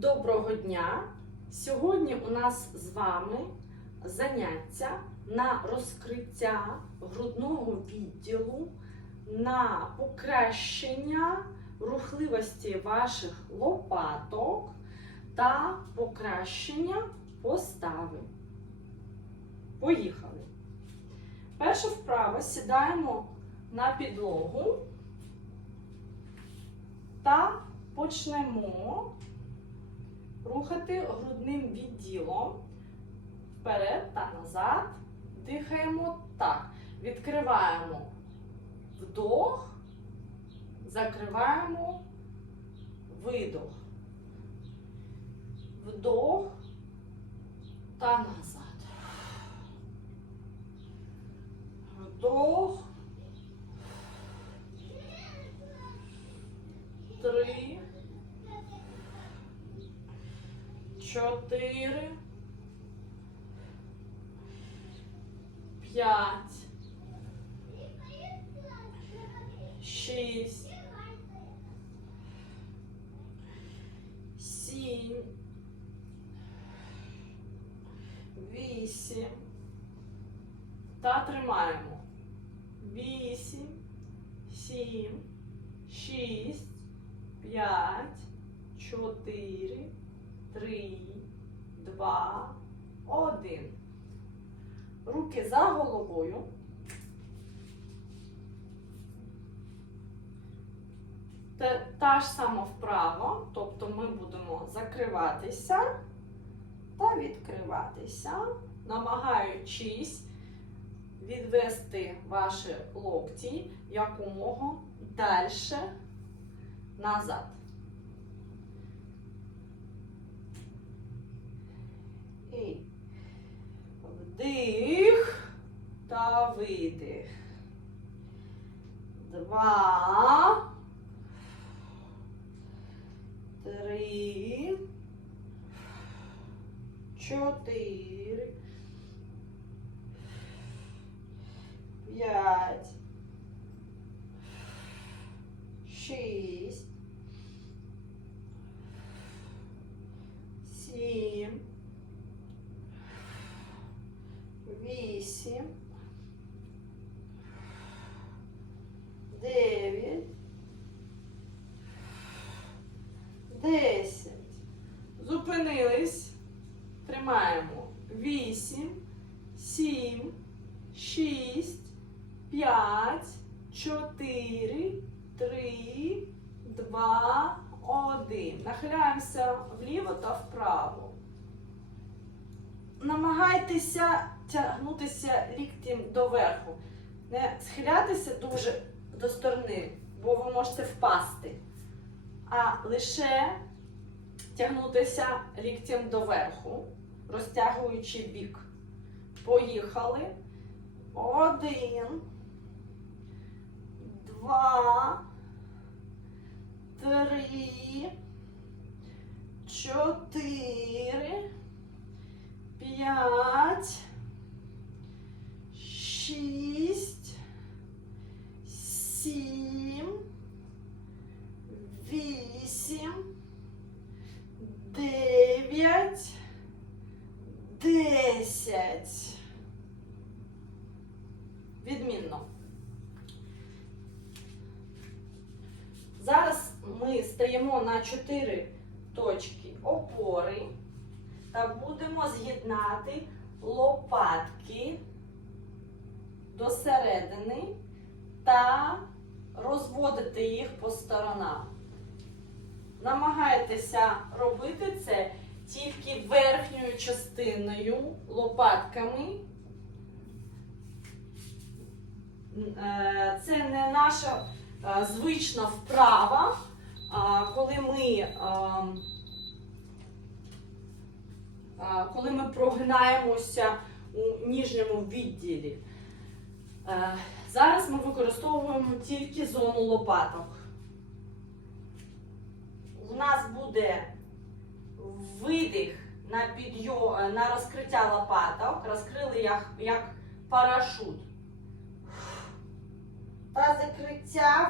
Доброго дня! Сьогодні у нас з вами заняття на розкриття грудного відділу, на покращення рухливості ваших лопаток та покращення постави. Поїхали! Перша вправа сідаємо на підлогу та почнемо рухати грудним відділом вперед та назад. Дихаємо так. Відкриваємо вдох, закриваємо видох. Вдох та назад. Вдох. Три. Чотири. П'ять. Шість. Сім. Вісім. Та тримаємо. Вісім. Сім. Шість. П'ять. Чотири. Три. Два. Один. Руки за головою. Та, ж сама вправа, тобто ми будемо закриватися та відкриватися, намагаючись відвести ваші локті якомога далі назад. І вдих та видих. Два. Три. Чотири. П'ять. Шість. Сім. Вісім. Дев'ять. Десять. Зупинились. Тримаємо. Вісім. Сім. Шість. П'ять. Чотири. Три. Два. Один. Нахиляємося вліво та вправо. Намагайтеся тягнутися ліктем доверху. Не схилятися дуже до сторони, бо ви можете впасти. А лише тягнутися ліктем доверху, розтягуючи бік. Поїхали. Один. Два. Три. Чотири. П'ять. Шість. Сім. Вісім. Дев'ять. Десять. Відмінно. Зараз ми стаємо на чотири точки опори та будемо з'єднати лопатки до середини та розводити їх по сторонам. Намагайтеся робити це тільки верхньою частиною лопатками. Е, Це не наша е, звична вправа, коли ми, а, коли ми прогинаємося у ніжньому відділі. Е, Зараз ми використовуємо тільки зону лопаток. У нас буде видих на підйо... на розкриття лопаток. Розкрили як, як парашут. Та закриття